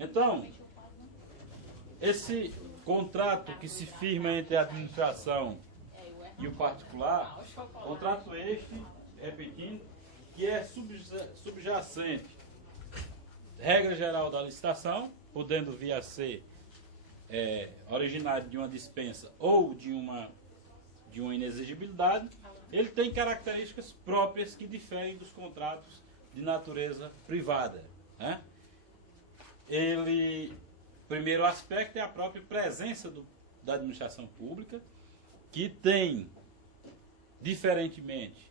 Então, esse contrato que se firma entre a administração e o particular, contrato este, repetindo, que é subjacente, regra geral da licitação, podendo vir a ser originário de uma dispensa ou de uma inexigibilidade, ele tem características próprias que diferem dos contratos de natureza privada, né? Primeiro aspecto é a própria presença da administração pública, que tem, diferentemente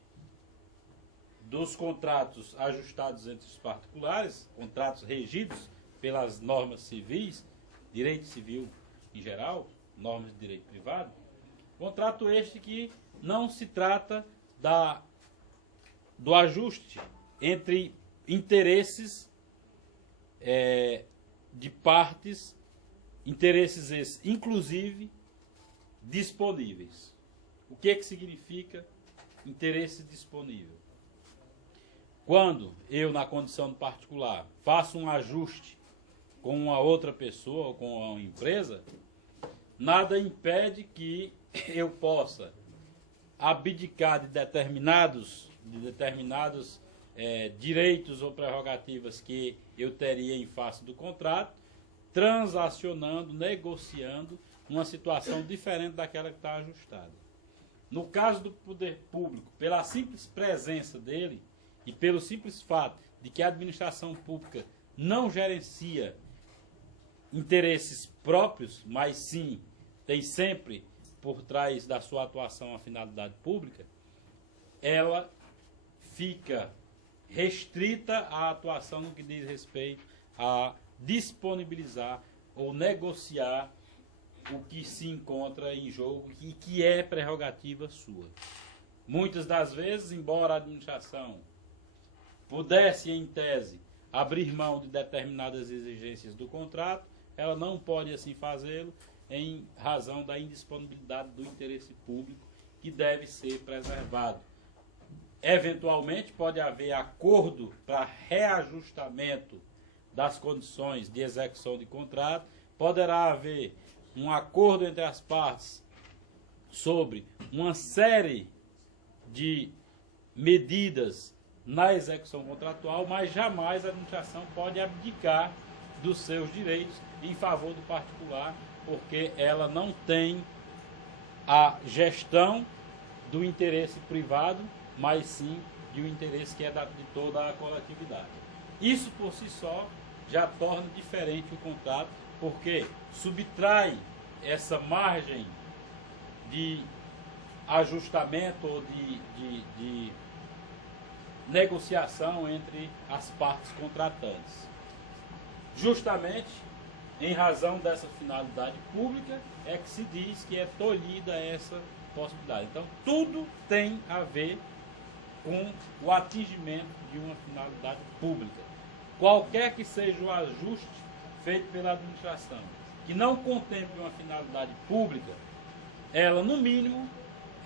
dos contratos ajustados entre os particulares, contratos regidos pelas normas civis, direito civil em geral, normas de direito privado, contrato este que não se trata do ajuste entre interesses de partes, interesses esses, inclusive, disponíveis. O que que significa interesse disponível? Quando eu, na condição de particular, faço um ajuste com uma outra pessoa ou com uma empresa, nada impede que eu possa abdicar de determinados direitos ou prerrogativas que eu teria em face do contrato, transacionando, negociando uma situação diferente daquela que está ajustada. No caso do poder público, pela simples presença dele e pelo simples fato de que a administração pública não gerencia interesses próprios, mas sim tem sempre por trás da sua atuação a finalidade pública, ela fica restrita à atuação no que diz respeito a disponibilizar ou negociar o que se encontra em jogo e que é prerrogativa sua. Muitas das vezes, embora a administração pudesse, em tese, abrir mão de determinadas exigências do contrato, ela não pode assim fazê-lo em razão da indisponibilidade do interesse público que deve ser preservado. Eventualmente pode haver acordo para reajustamento das condições de execução de contrato, poderá haver um acordo entre as partes sobre uma série de medidas na execução contratual, mas jamais a administração pode abdicar dos seus direitos em favor do particular, porque ela não tem a gestão do interesse privado, mas sim de um interesse que é de toda a coletividade. Isso por si só já torna diferente o contrato, porque subtrai essa margem de ajustamento ou de negociação entre as partes contratantes. Justamente em razão dessa finalidade pública é que se diz que é tolhida essa possibilidade. Então, tudo tem a ver com o atingimento de uma finalidade pública. Qualquer que seja o ajuste feito pela administração, que não contemple uma finalidade pública, ela, no mínimo,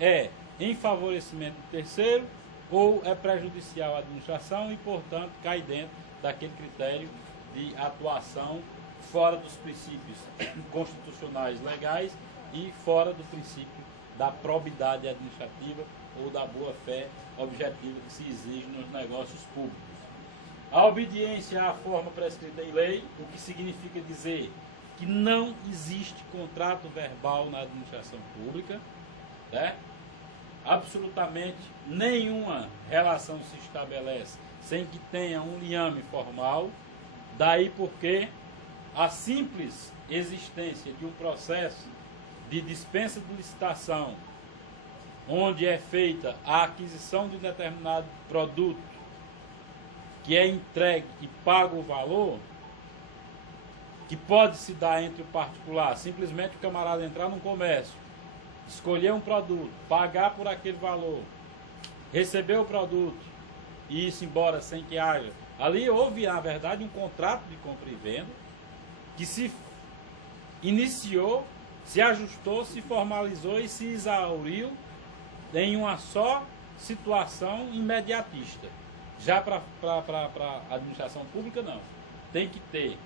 é em favorecimento do terceiro ou é prejudicial à administração e, portanto, cai dentro daquele critério de atuação fora dos princípios constitucionais legais e fora do princípio da probidade administrativa ou da boa-fé objetiva que se exige nos negócios públicos. A obediência à forma prescrita em lei, o que significa dizer que não existe contrato verbal na administração pública, né? Absolutamente nenhuma relação se estabelece sem que tenha um liame formal, daí porque a simples existência de um processo de dispensa de licitação, onde é feita a aquisição de um determinado produto, que é entregue e paga o valor, que pode se dar entre o particular, simplesmente o camarada entrar num comércio, escolher um produto, pagar por aquele valor, receber o produto e ir-se embora sem que haja. Ali houve, na verdade, um contrato de compra e venda que se iniciou, se ajustou, se formalizou e se exauriu em uma só situação imediatista. Já para a administração pública, não. Tem que ter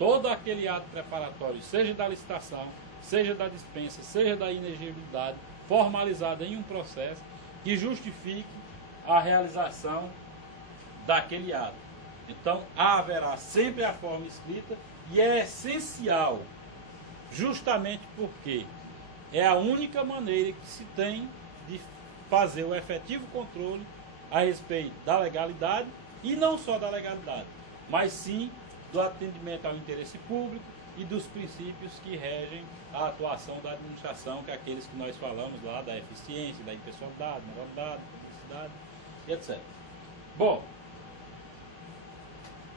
todo aquele ato preparatório, seja da licitação, seja da dispensa, seja da inexigibilidade, formalizado em um processo que justifique a realização daquele ato. Então, haverá sempre a forma escrita e é essencial, justamente porque é a única maneira que se tem de fazer o efetivo controle a respeito da legalidade e não só da legalidade, mas sim do atendimento ao interesse público e dos princípios que regem a atuação da administração, que é aqueles que nós falamos lá, da eficiência, da impessoalidade, moralidade, publicidade, etc. Bom,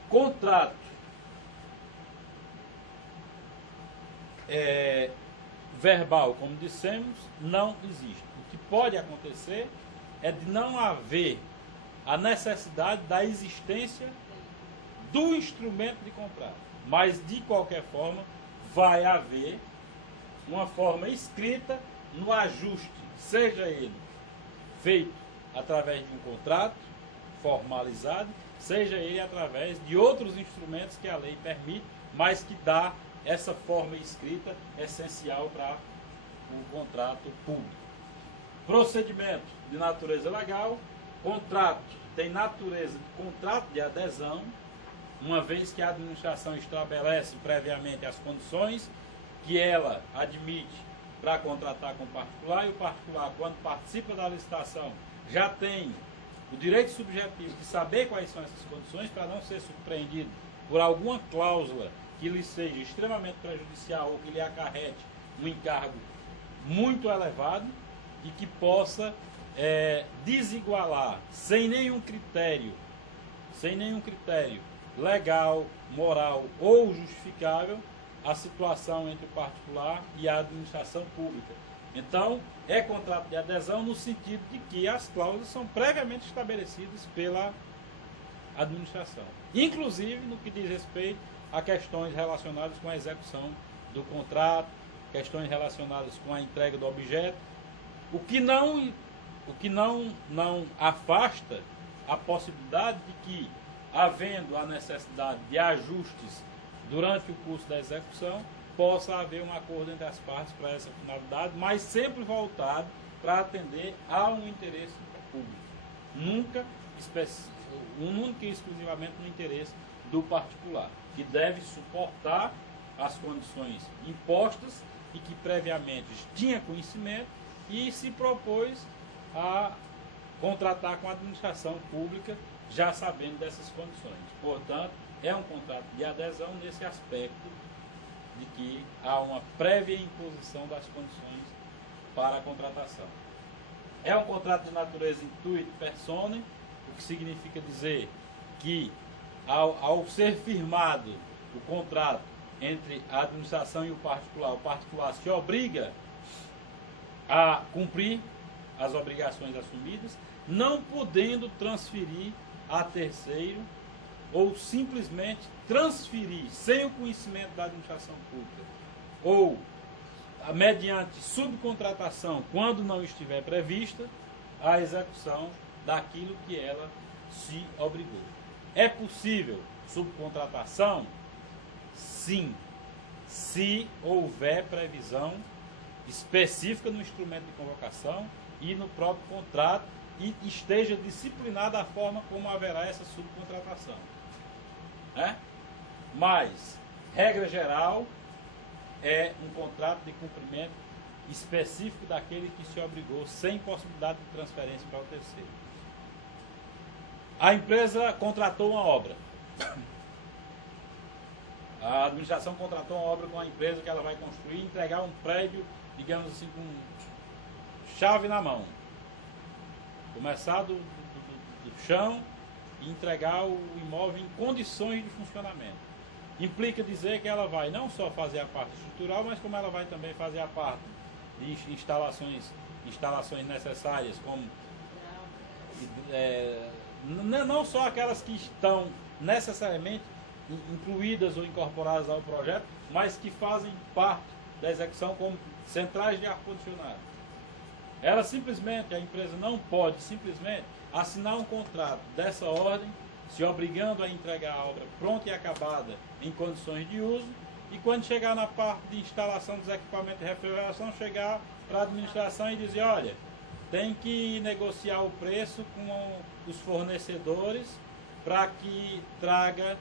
contrato verbal, como dissemos, não existe. O que pode acontecer é de não haver a necessidade da existência do instrumento de contrato. Mas, de qualquer forma, vai haver uma forma escrita no ajuste, seja ele feito através de um contrato formalizado, seja ele através de outros instrumentos que a lei permite, mas que dá essa forma escrita essencial para o contrato público. Procedimento de natureza legal, contrato tem natureza de contrato de adesão, uma vez que a administração estabelece previamente as condições que ela admite para contratar com o particular, e o particular, quando participa da licitação, já tem o direito subjetivo de saber quais são essas condições para não ser surpreendido por alguma cláusula que lhe seja extremamente prejudicial ou que lhe acarrete um encargo muito elevado e que possa desigualar sem nenhum critério legal, moral ou justificável a situação entre o particular e a administração pública. Então, é contrato de adesão no sentido de que as cláusulas são previamente estabelecidas pela administração, inclusive no que diz respeito a questões relacionadas com a execução do contrato, questões relacionadas com a entrega do objeto, o que não afasta a possibilidade de que, havendo a necessidade de ajustes durante o curso da execução, possa haver um acordo entre as partes para essa finalidade, mas sempre voltado para atender a um interesse público. Nunca e exclusivamente no interesse do particular, que deve suportar as condições impostas e que previamente tinha conhecimento e se propôs a contratar com a administração pública já sabendo dessas condições. Portanto, é um contrato de adesão nesse aspecto de que há uma prévia imposição das condições para a contratação. É um contrato de natureza intuito personae, o que significa dizer que ao ser firmado o contrato entre a administração e o particular se obriga a cumprir as obrigações assumidas, não podendo transferir a terceiro ou simplesmente transferir sem o conhecimento da administração pública ou mediante subcontratação, quando não estiver prevista, a execução daquilo que ela se obrigou. É possível subcontratação? Sim, se houver previsão específica no instrumento de convocação e no próprio contrato e esteja disciplinada a forma como haverá essa subcontratação. Mas, regra geral, é um contrato de cumprimento específico daquele que se obrigou, sem possibilidade de transferência para o terceiro. A empresa contratou uma obra. A administração contratou uma obra com a empresa que ela vai construir e entregar um prédio, digamos assim, com chave na mão. Começar do chão e entregar o imóvel em condições de funcionamento. Implica dizer que ela vai não só fazer a parte estrutural, mas como ela vai também fazer a parte de instalações necessárias, como não só aquelas que estão necessariamente incluídas ou incorporadas ao projeto, mas que fazem parte da execução, como centrais de ar-condicionado. A empresa não pode simplesmente assinar um contrato dessa ordem se obrigando a entregar a obra pronta e acabada em condições de uso, e quando chegar na parte de instalação dos equipamentos de refrigeração, chegar para a administração e dizer, olha, tem que negociar o preço com os fornecedores para que traga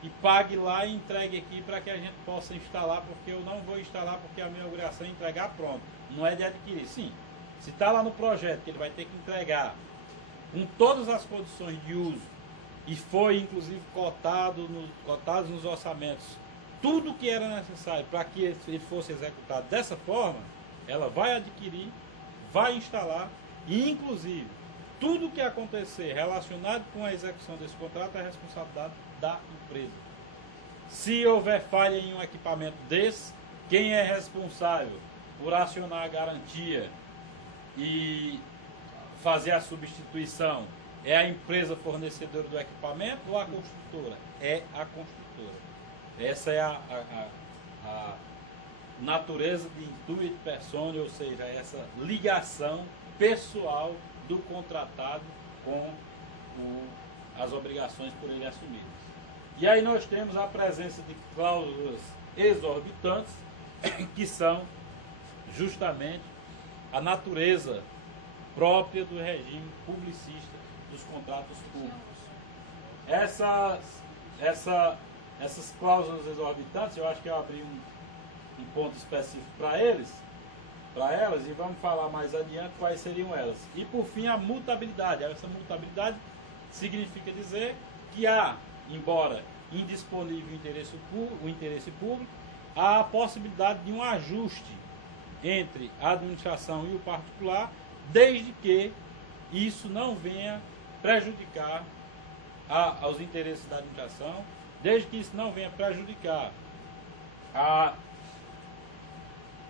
e pague lá e entregue aqui para que a gente possa instalar, porque eu não vou instalar porque a minha obrigação é entregar pronto, não é de adquirir. Sim, se está lá no projeto que ele vai ter que entregar com todas as condições de uso e foi inclusive cotados nos orçamentos tudo que era necessário para que ele fosse executado dessa forma, ela vai adquirir, vai instalar e inclusive tudo que acontecer relacionado com a execução desse contrato é responsabilidade da empresa. Se houver falha em um equipamento desse, quem é responsável por acionar a garantia e fazer a substituição é a empresa fornecedora do equipamento ou a construtora? É a construtora. Essa é a natureza de intuito persone, ou seja, essa ligação pessoal do contratado com as obrigações por ele assumidas. E aí nós temos a presença de cláusulas exorbitantes, que são justamente a natureza própria do regime publicista dos contratos públicos. Essas cláusulas exorbitantes, eu acho que eu abri um ponto específico para elas, e vamos falar mais adiante quais seriam elas. E por fim, a mutabilidade. Essa mutabilidade significa dizer que há, embora indisponível o interesse público, há a possibilidade de um ajuste entre a administração e o particular, desde que isso não venha prejudicar aos interesses da administração, desde que isso não venha prejudicar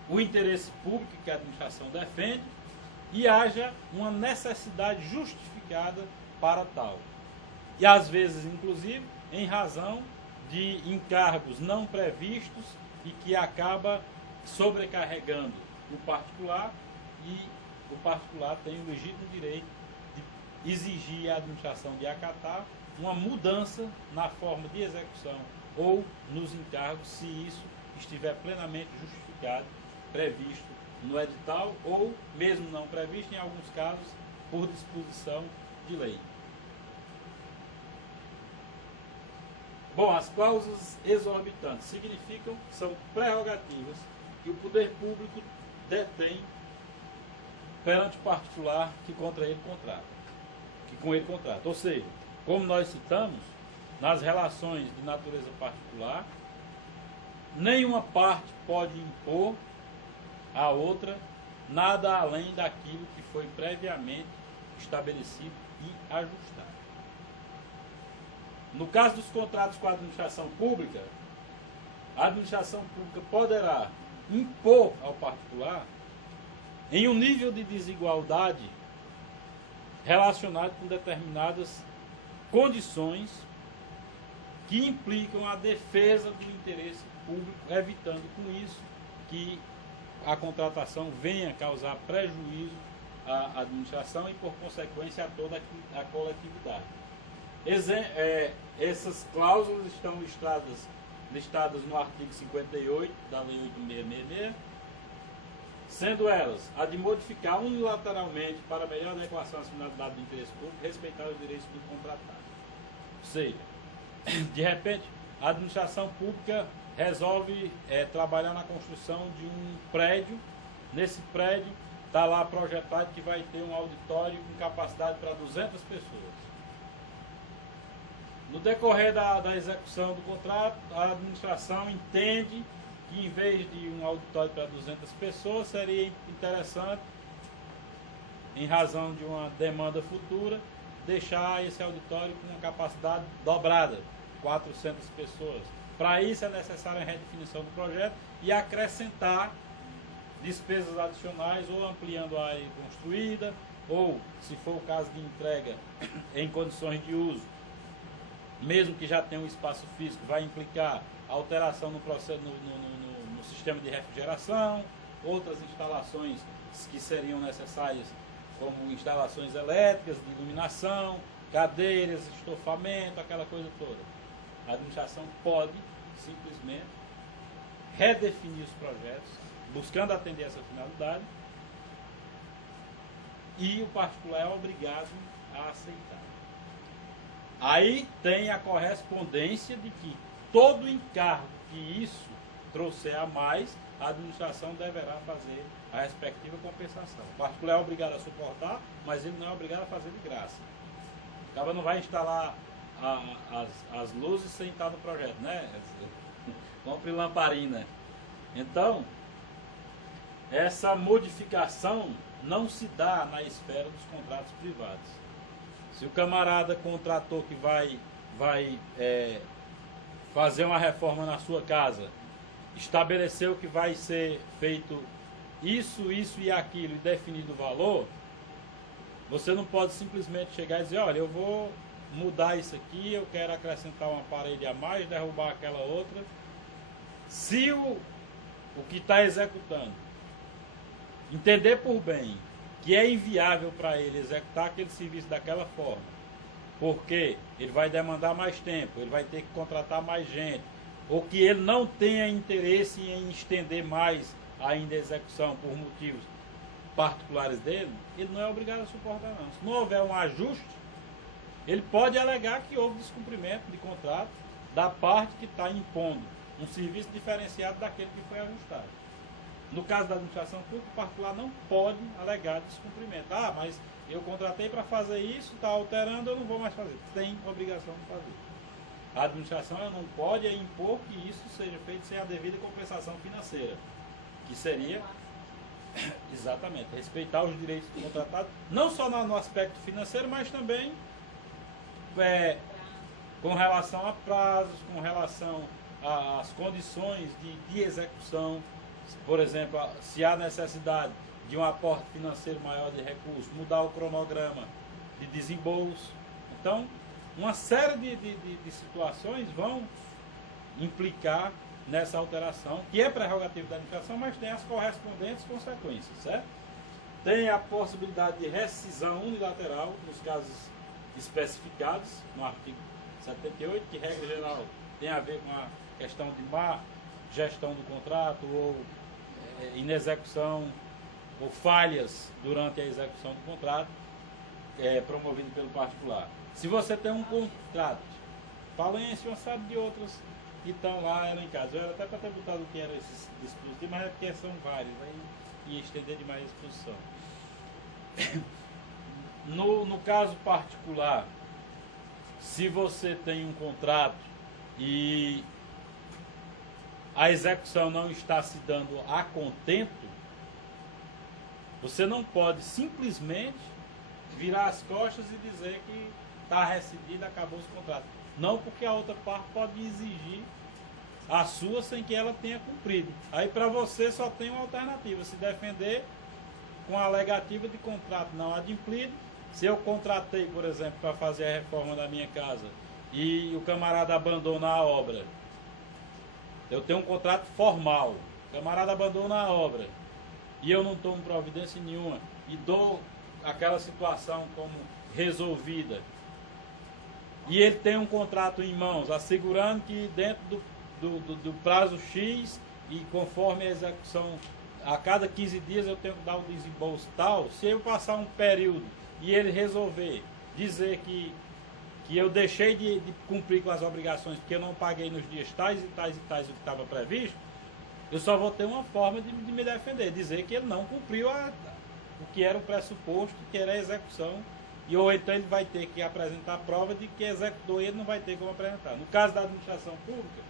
o interesse público que a administração defende e haja uma necessidade justificada para tal. E às vezes, inclusive, em razão de encargos não previstos e que acaba sobrecarregando o particular, e o particular tem o legítimo direito de exigir à administração de acatar uma mudança na forma de execução ou nos encargos, se isso estiver plenamente justificado, previsto no edital ou mesmo não previsto, em alguns casos, por disposição de lei. Bom, as cláusulas exorbitantes significam que são prerrogativas que o poder público detém perante o particular que contra ele contrata, que com ele contrata. Ou seja, como nós citamos, nas relações de natureza particular, nenhuma parte pode impor à outra nada além daquilo que foi previamente estabelecido e ajustado. No caso dos contratos com a administração pública, a administração pública poderá impor ao particular em um nível de desigualdade relacionado com determinadas condições que implicam a defesa do interesse público, evitando com isso que a contratação venha causar prejuízo à administração e, por consequência, a toda a coletividade. Essas cláusulas estão listadas no artigo 58 da Lei 8666, sendo elas a de modificar unilateralmente para melhor adequação às finalidades do interesse público, respeitar os direitos do contratado. Ou seja, de repente, a administração pública resolve trabalhar na construção de um prédio. Nesse prédio está lá projetado que vai ter um auditório com capacidade para 200 pessoas. No decorrer da execução do contrato, a administração entende que, em vez de um auditório para 200 pessoas, seria interessante, em razão de uma demanda futura, deixar esse auditório com uma capacidade dobrada, 400 pessoas. Para isso é necessária a redefinição do projeto e acrescentar despesas adicionais, ou ampliando a área construída, ou, se for o caso de entrega em condições de uso, mesmo que já tenha um espaço físico, vai implicar alteração no processo, no sistema de refrigeração, outras instalações que seriam necessárias, como instalações elétricas, de iluminação, cadeiras, estofamento, aquela coisa toda. A administração pode simplesmente redefinir os projetos, buscando atender essa finalidade, e o particular é obrigado a aceitar. Aí tem a correspondência de que todo encargo que isso trouxer a mais, a administração deverá fazer a respectiva compensação. O particular é obrigado a suportar, mas ele não é obrigado a fazer de graça. O cara não vai instalar as luzes sem estar no projeto, né? Compre lamparina. Então, essa modificação não se dá na esfera dos contratos privados. Se o camarada contratou que vai fazer uma reforma na sua casa, estabeleceu que vai ser feito isso e aquilo e definido o valor, você não pode simplesmente chegar e dizer, olha, eu vou mudar isso aqui, eu quero acrescentar uma parede a mais, derrubar aquela outra. Se o que está executando entender por bem que é inviável para ele executar aquele serviço daquela forma, porque ele vai demandar mais tempo, ele vai ter que contratar mais gente, ou que ele não tenha interesse em estender mais ainda a execução por motivos particulares dele, ele não é obrigado a suportar não. Se não houver um ajuste, ele pode alegar que houve descumprimento de contrato da parte que está impondo um serviço diferenciado daquele que foi ajustado. No caso da administração pública, o particular não pode alegar descumprimento. Ah, mas eu contratei para fazer isso, está alterando, eu não vou mais fazer. Tem obrigação de fazer. A administração ela não pode impor que isso seja feito sem a devida compensação financeira, que seria, exatamente, respeitar os direitos do contratado, não só no aspecto financeiro, mas também com relação a prazos, com relação às condições de execução. Por exemplo, se há necessidade de um aporte financeiro maior de recursos, mudar o cronograma de desembolso. Então, uma série de situações vão implicar nessa alteração, que é prerrogativa da administração, mas tem as correspondentes consequências, certo? Tem a possibilidade de rescisão unilateral, nos casos especificados no artigo 78, que, regra geral, tem a ver com a questão de má gestão do contrato, ou inexecução, ou falhas durante a execução do contrato, promovido pelo particular. Se você tem um contrato, falência, uma série de outras que estão lá elencados. Eu era até para ter botado o que eram esses dispositivos, mas é porque são vários, aí ia estender demais a exposição. No caso particular, se você tem um contrato e a execução não está se dando a contento, você não pode simplesmente virar as costas e dizer que está rescindido, acabou os contratos. Não, porque a outra parte pode exigir a sua sem que ela tenha cumprido. Aí para você só tem uma alternativa, se defender com a alegativa de contrato não adimplido. Se eu contratei, por exemplo, para fazer a reforma da minha casa e o camarada abandona a obra, eu tenho um contrato formal, o camarada abandona a obra e eu não tomo providência nenhuma e dou aquela situação como resolvida, e ele tem um contrato em mãos, assegurando que dentro do prazo X e conforme a execução, a cada 15 dias eu tenho que dar o desembolso tal, se eu passar um período e ele resolver dizer que eu deixei de cumprir com as obrigações porque eu não paguei nos dias tais e tais o que estava previsto, eu só vou ter uma forma de me defender, dizer que ele não cumpriu o que era o pressuposto, que era a execução, ou então ele vai ter que apresentar prova de que executou e ele não vai ter como apresentar. No caso da administração pública,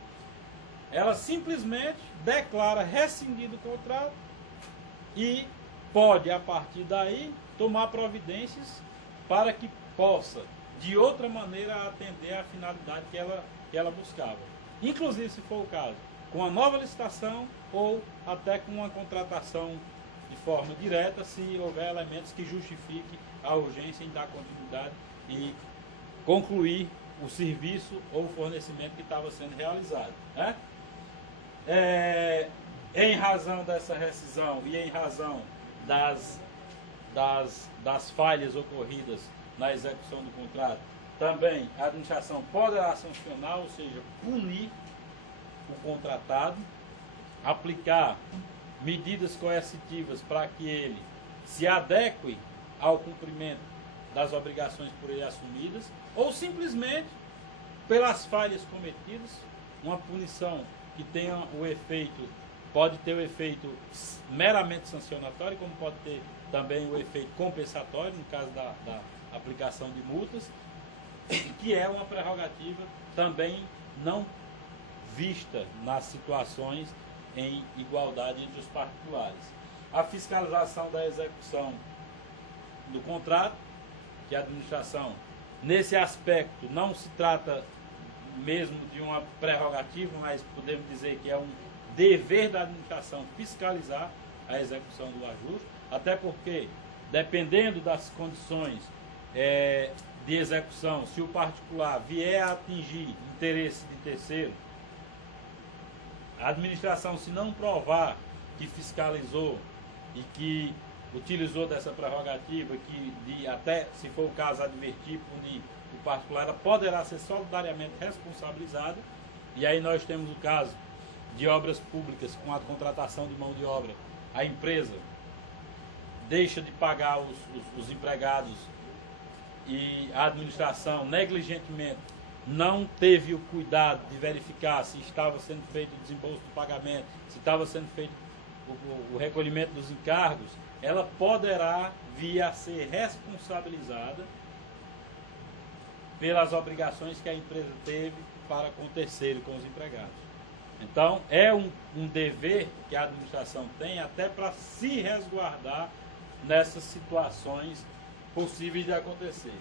ela simplesmente declara rescindido o contrato e pode, a partir daí, tomar providências para que possa, de outra maneira, atender à finalidade que ela buscava. Inclusive, se for o caso, com uma nova licitação ou até com uma contratação de forma direta, se houver elementos que justifiquem a urgência em dar continuidade e concluir o serviço ou o fornecimento que estava sendo realizado, né? Em razão dessa rescisão e em razão das falhas ocorridas na execução do contrato, também a administração poderá sancionar, ou seja, punir o contratado, aplicar medidas coercitivas para que ele se adeque ao cumprimento das obrigações por ele assumidas, ou simplesmente, pelas falhas cometidas, uma punição que tenha o efeito, pode ter o efeito meramente sancionatório, como pode ter também o efeito compensatório, no caso da aplicação de multas, que é uma prerrogativa também não vista nas situações em igualdade entre os particulares. A fiscalização da execução do contrato, que a administração, nesse aspecto, não se trata mesmo de uma prerrogativa, mas podemos dizer que é um dever da administração fiscalizar a execução do ajuste, até porque, dependendo das condições de execução, se o particular vier a atingir interesse de terceiro, a administração, se não provar que fiscalizou e que utilizou dessa prerrogativa, que até, se for o caso, advertir, punir o particular, ela poderá ser solidariamente responsabilizada. E aí nós temos o caso de obras públicas com a contratação de mão de obra. A empresa deixa de pagar os empregados e a administração negligentemente não teve o cuidado de verificar se estava sendo feito o desembolso do pagamento, se estava sendo feito o recolhimento dos encargos, ela poderá vir a ser responsabilizada pelas obrigações que a empresa teve para com o terceiro, com os empregados. Então, é um dever que a administração tem até para se resguardar nessas situações possíveis de acontecer.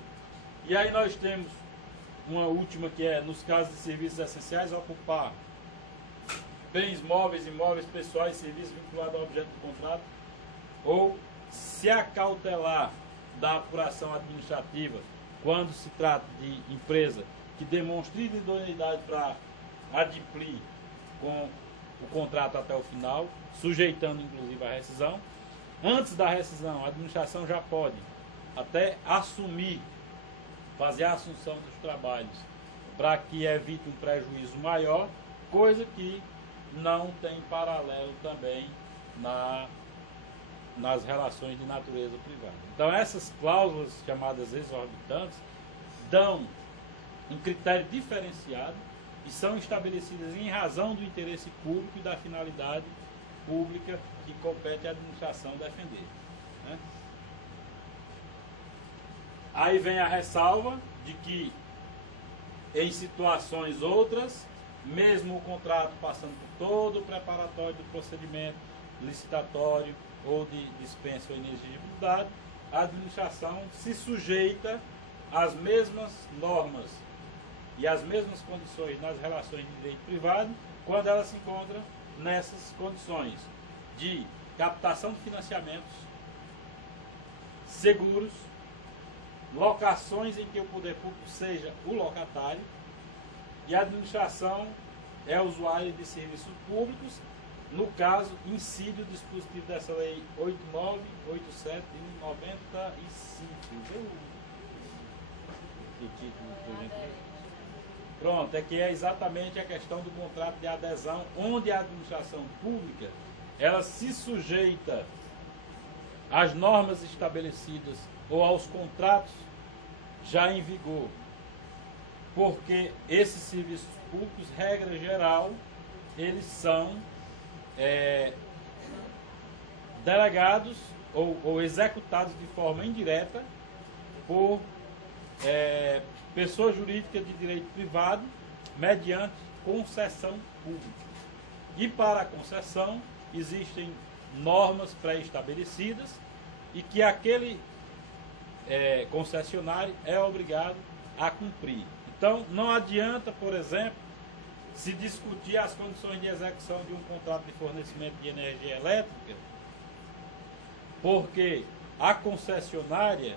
E aí nós temos uma última, que é, nos casos de serviços essenciais, ocupar bens móveis, imóveis, pessoais, serviços vinculados ao objeto do contrato, ou se acautelar da apuração administrativa quando se trata de empresa que demonstre idoneidade para adimplir com o contrato até o final, sujeitando inclusive a rescisão. Antes da rescisão, a administração já pode até assumir, fazer a assunção dos trabalhos para que evite um prejuízo maior, coisa que não tem paralelo também nas relações de natureza privada. Então essas cláusulas chamadas exorbitantes dão um critério diferenciado e são estabelecidas em razão do interesse público e da finalidade pública que compete à administração defender, né? Aí vem a ressalva de que em situações outras, mesmo o contrato passando por todo o preparatório do procedimento licitatório ou de dispensa ou inexigibilidade, a administração se sujeita às mesmas normas e às mesmas condições nas relações de direito privado quando ela se encontra nessas condições de captação de financiamentos, seguros, locações em que o poder público seja o locatário e a administração é usuária de serviços públicos, no caso, incide o dispositivo dessa lei 8987 de 95. Que título, por gentileza? Pronto, é que é exatamente a questão do contrato de adesão, onde a administração pública ela se sujeita às normas estabelecidas ou aos contratos já em vigor, porque esses serviços públicos, regra geral, eles são delegados ou executados de forma indireta por pessoa jurídica de direito privado mediante concessão pública. E para a concessão existem normas pré-estabelecidas e que aquele concessionário é obrigado a cumprir. Então, não adianta, por exemplo, se discutir as condições de execução de um contrato de fornecimento de energia elétrica, porque a concessionária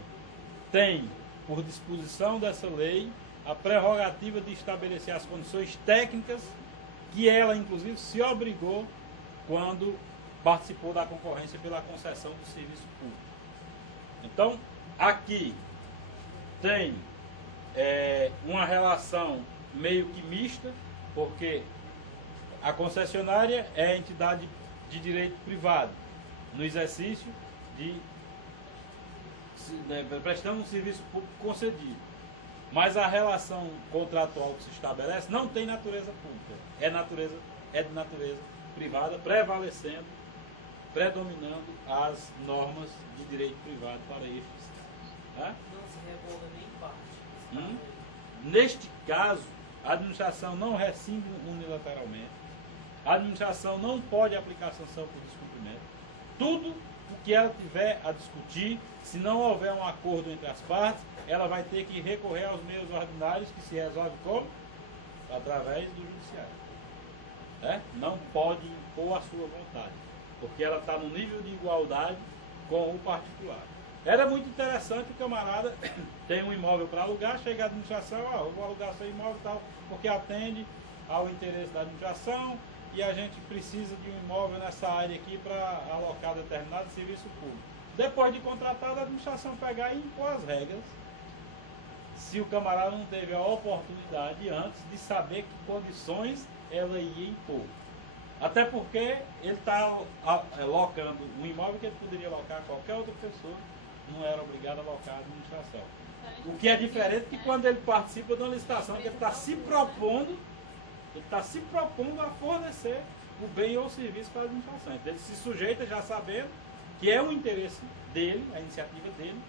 tem, por disposição dessa lei, a prerrogativa de estabelecer as condições técnicas que ela, inclusive, se obrigou quando participou da concorrência pela concessão do serviço público. Então, aqui, tem uma relação meio que mista, porque a concessionária é a entidade de direito privado, no exercício de prestando um serviço público concedido. Mas a relação contratual que se estabelece não tem natureza pública, é de natureza privada, predominando as normas de direito privado para estes casos. Tá? Não se revoga nem parte. Neste caso, a administração não rescinde unilateralmente, a administração não pode aplicar sanção por descumprimento. Tudo o que ela tiver a discutir, se não houver um acordo entre as partes, ela vai ter que recorrer aos meios ordinários, que se resolve como? Através do judiciário. Não pode impor a sua vontade, porque ela está no nível de igualdade com o particular. Era muito interessante o camarada tem um imóvel para alugar, chega a administração, eu vou alugar seu imóvel e tal, porque atende ao interesse da administração e a gente precisa de um imóvel nessa área aqui para alocar determinado serviço público. Depois de contratar, a administração pegar e impor as regras, se o camarada não teve a oportunidade antes de saber que condições ela ia impor. Até porque ele está locando um imóvel que ele poderia alocar a qualquer outra pessoa, não era obrigado a alocar a administração. O que é diferente que quando ele participa de uma licitação, que ele está se propondo a fornecer o bem ou o serviço para a administração. Então ele se sujeita já sabendo que é o interesse dele, a iniciativa dele,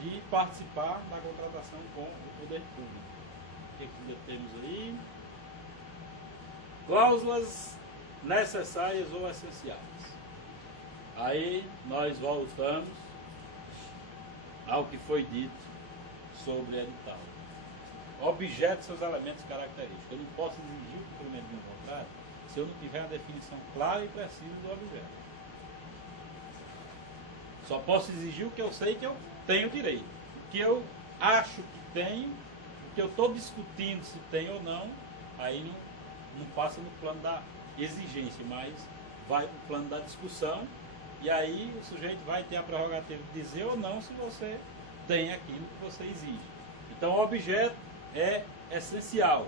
de participar da contratação com o poder público. O que ainda temos aí? Cláusulas necessárias ou essenciais. Aí nós voltamos ao que foi dito sobre edital. Objeto seus elementos característicos. Eu não posso exigir o cumprimento de um contrato se eu não tiver a definição clara e precisa do objeto. Só posso exigir o que eu sei que eu tenho direito. O que eu acho que tenho, o que eu estou discutindo se tem ou não, aí não passa no plano da exigência, mas vai para o plano da discussão, e aí o sujeito vai ter a prerrogativa de dizer ou não se você tem aquilo que você exige. Então o objeto é essencial,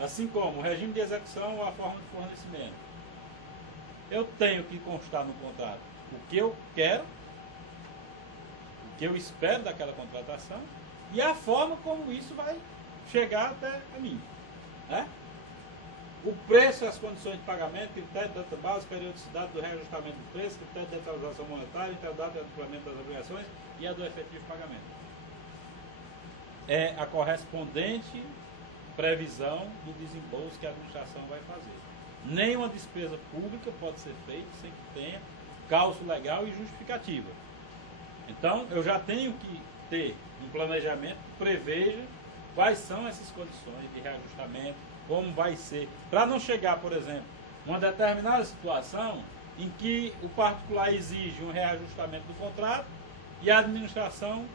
assim como o regime de execução ou a forma de fornecimento. Eu tenho que constar no contrato o que eu quero, o que eu espero daquela contratação e a forma como isso vai chegar até a mim. O preço e as condições de pagamento, critério de data base, periodicidade do reajustamento do preço, critério de atualização monetária, interdata de adequamento das obrigações e a do efetivo pagamento. É a correspondente previsão do desembolso que a administração vai fazer. Nenhuma despesa pública pode ser feita sem que tenha cálculo legal e justificativa. Então, eu já tenho que ter um planejamento que preveja quais são essas condições de reajustamento, como vai ser, para não chegar, por exemplo, uma determinada situação em que o particular exige um reajustamento do contrato e a administração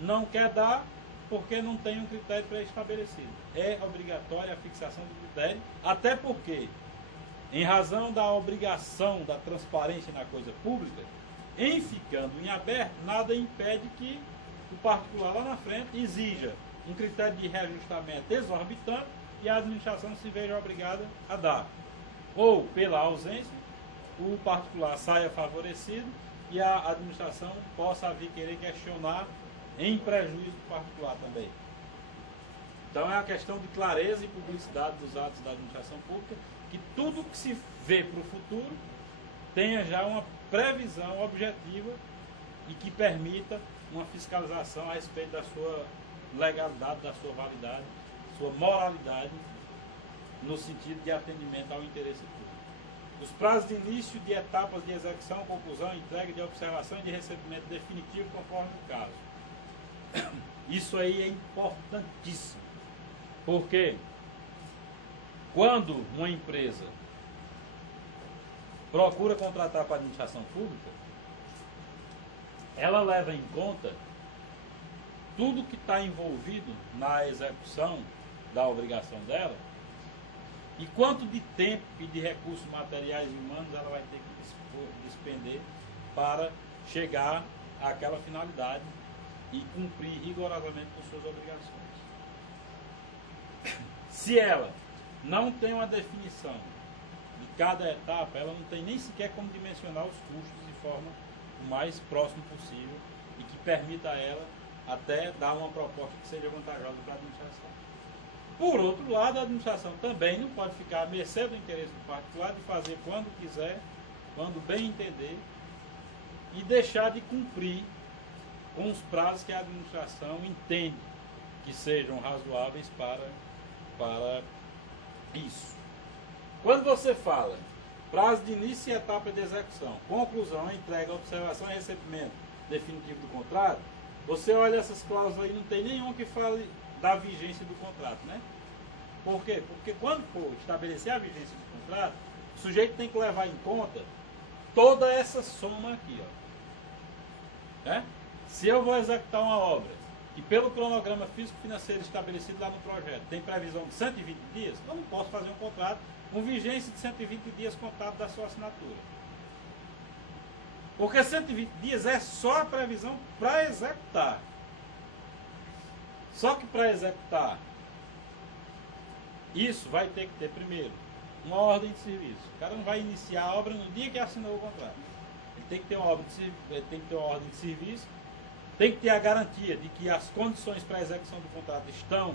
não quer dar porque não tem um critério pré-estabelecido. É obrigatória a fixação do critério, até porque, em razão da obrigação da transparência na coisa pública, em ficando em aberto, nada impede que o particular lá na frente exija um critério de reajustamento exorbitante e a administração se veja obrigada a dar. Ou, pela ausência, o particular saia favorecido e a administração possa vir querer questionar em prejuízo do particular também. Então é a questão de clareza e publicidade dos atos da administração pública, que tudo que se vê para o futuro tenha já uma previsão objetiva e que permita uma fiscalização a respeito da sua legalidade, da sua validade, sua moralidade, no sentido de atendimento ao interesse público. Os prazos de início de etapas de execução, conclusão, entrega, de observação e de recebimento definitivo conforme o caso. Isso aí é importantíssimo, porque quando uma empresa procura contratar para a administração pública, ela leva em conta tudo que está envolvido na execução da obrigação dela e quanto de tempo e de recursos materiais e humanos ela vai ter que despender para chegar àquela finalidade e cumprir rigorosamente com suas obrigações. Se ela não tem uma definição de cada etapa, ela não tem nem sequer como dimensionar os custos de forma o mais próximo possível e que permita a ela até dar uma proposta que seja vantajosa para a administração. Por outro lado, a administração também não pode ficar à mercê do interesse do particular de fazer quando quiser, quando bem entender, e deixar de cumprir com os prazos que a administração entende que sejam razoáveis para isso. Quando você fala prazo de início e etapa de execução, conclusão, entrega, observação e recebimento definitivo do contrato, você olha essas cláusulas aí, não tem nenhum que fale da vigência do contrato, né? Por quê? Porque quando for estabelecer a vigência do contrato, o sujeito tem que levar em conta toda essa soma aqui, ó. Né? Se eu vou executar uma obra que pelo cronograma físico-financeiro estabelecido lá no projeto tem previsão de 120 dias, eu não posso fazer um contrato com vigência de 120 dias contado da sua assinatura. Porque 120 dias é só a previsão para executar. Só que para executar isso vai ter que ter primeiro uma ordem de serviço. O cara não vai iniciar a obra no dia que assinou o contrato. Ele tem que ter uma ordem de serviço, tem que ter a garantia de que as condições para a execução do contrato estão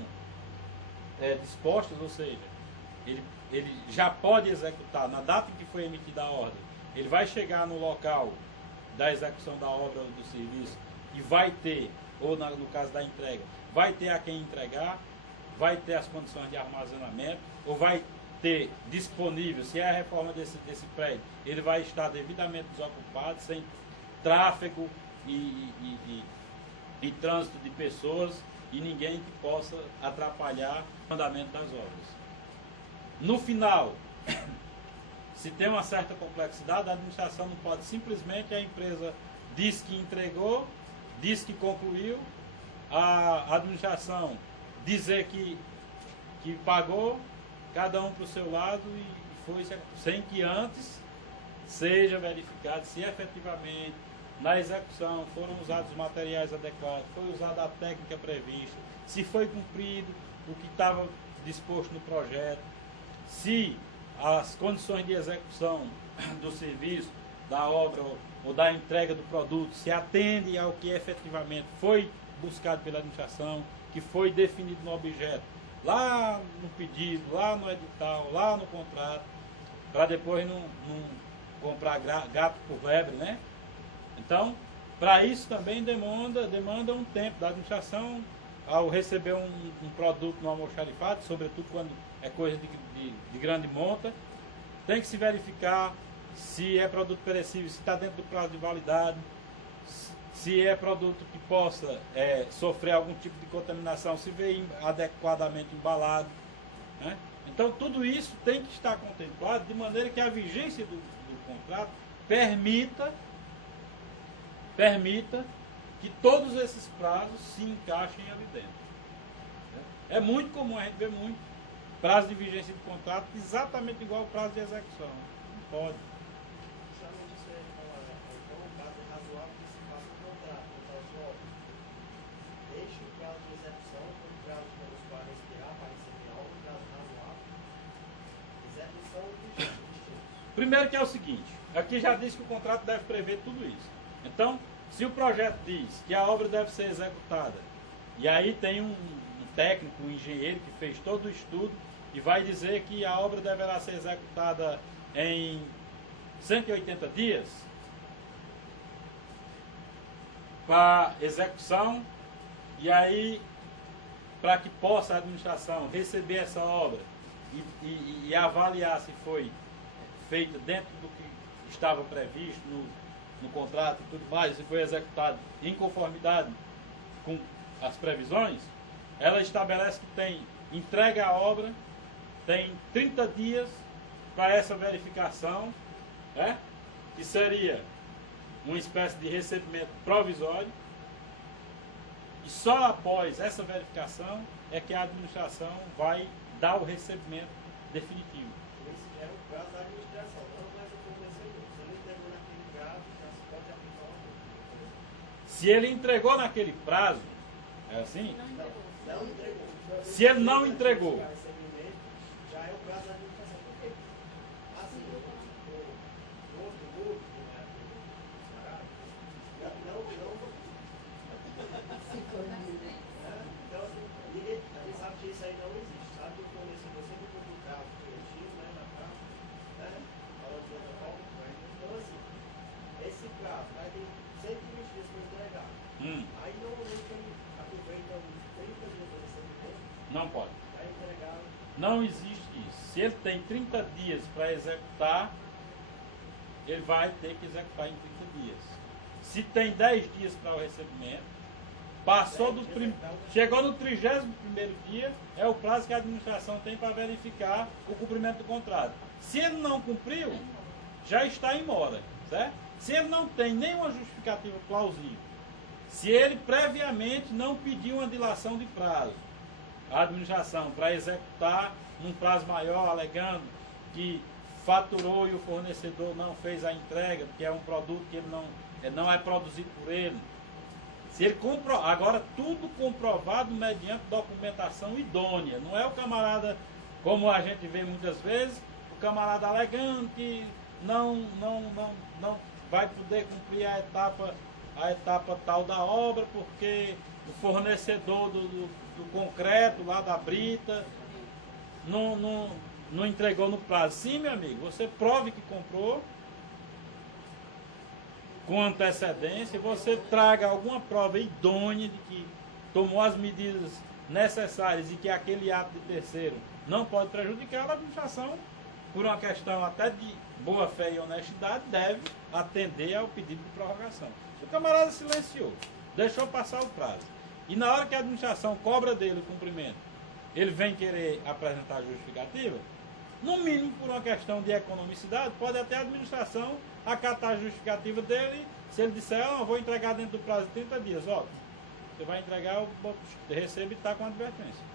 dispostas, ou seja, ele já pode executar na data em que foi emitida a ordem. Ele vai chegar no local da execução da obra ou do serviço e vai ter, ou no caso da entrega, vai ter a quem entregar, vai ter as condições de armazenamento, ou vai ter disponível, se é a reforma desse prédio, ele vai estar devidamente desocupado, sem tráfego e trânsito de pessoas e ninguém que possa atrapalhar o andamento das obras. No final, se tem uma certa complexidade, a administração não pode simplesmente, a empresa diz que entregou, diz que concluiu, a administração dizer que pagou, cada um para o seu lado e foi sem que antes seja verificado se efetivamente na execução foram usados os materiais adequados, foi usada a técnica prevista, se foi cumprido o que estava disposto no projeto, se as condições de execução do serviço, da obra ou da entrega do produto se atende ao que efetivamente foi buscado pela administração, que foi definido no objeto, lá no pedido, lá no edital, lá no contrato, para depois não comprar gato por lebre, né? Então, para isso também demanda um tempo da administração ao receber um produto no almoxarifado, sobretudo quando é coisa de grande monta, tem que se verificar se é produto perecível, se está dentro do prazo de validade, se é produto que possa sofrer algum tipo de contaminação, se veio adequadamente embalado, né? Então tudo isso tem que estar contemplado de maneira que a vigência do contrato permita que todos esses prazos se encaixem ali dentro. É muito comum a gente ver muito prazo de vigência de contrato exatamente igual ao prazo de execução. Não pode. Justamente isso aí, então o prazo é razoável que se faça o contrato, deixe o prazo de execução com o prazo para respirar, para receber algo, o prazo razoável. Execução e vigência. Primeiro que é o seguinte, aqui já diz que o contrato deve prever tudo isso. Então, se o projeto diz que a obra deve ser executada, e aí tem um técnico, um engenheiro que fez todo o estudo e vai dizer que a obra deverá ser executada em 180 dias, para execução, e aí, para que possa a administração receber essa obra e avaliar se foi feita dentro do que estava previsto no contrato e tudo mais, se foi executado em conformidade com as previsões, ela estabelece que entrega a obra, tem 30 dias para essa verificação, né? Que seria uma espécie de recebimento provisório, e só após essa verificação é que a administração vai dar o recebimento definitivo. Esse é o prazo da administração, não mais o fornecedor. Se ele entregou naquele prazo, já se pode aplicar uma coisa. Se ele entregou naquele prazo, é assim? Não entregou. Se ele não entregou, Já é o prazo da administração. Por quê? Assim, o outro grupo, que não é aqui do Ceará, então, ninguém sabe que isso aí não existe. Sabe que o fornecedor sempre cumpre o prazo prometido, né, na prazo, né? Falando de outra forma. Então, assim, esse prazo vai ter 120 dias para entregar. Aí, normalmente, ele aproveita os 30 dias do recebimento. não pode. Vai entregar. Não existe isso. Se ele tem 30 dias para executar, ele vai ter que executar em 30 dias. Se tem 10 dias para o recebimento, chegou no 31º dia, é o prazo que a administração tem para verificar o cumprimento do contrato. Se ele não cumpriu, já está em mora, certo? Se ele não tem nenhuma justificativa plausível, se ele previamente não pediu uma dilação de prazo, a administração para executar num prazo maior, alegando que faturou e o fornecedor não fez a entrega, porque é um produto que ele não é produzido por ele. Se ele agora tudo comprovado mediante documentação idônea. Não é o camarada, como a gente vê muitas vezes, o camarada alegando que não vai poder cumprir a etapa tal da obra, porque o fornecedor do concreto lá da brita não entregou no prazo. Sim, meu amigo, você prove que comprou com antecedência, você traga alguma prova idônea de que tomou as medidas necessárias e que aquele ato de terceiro não pode prejudicar, a administração, por uma questão até de boa fé e honestidade, deve atender ao pedido de prorrogação. O camarada silenciou, deixou passar o prazo. E na hora que a administração cobra dele o cumprimento, ele vem querer apresentar a justificativa, no mínimo por uma questão de economicidade, pode até a administração acatar a justificativa dele, se ele disser, eu vou entregar dentro do prazo de 30 dias, ó, você vai entregar, eu recebo e está com advertência.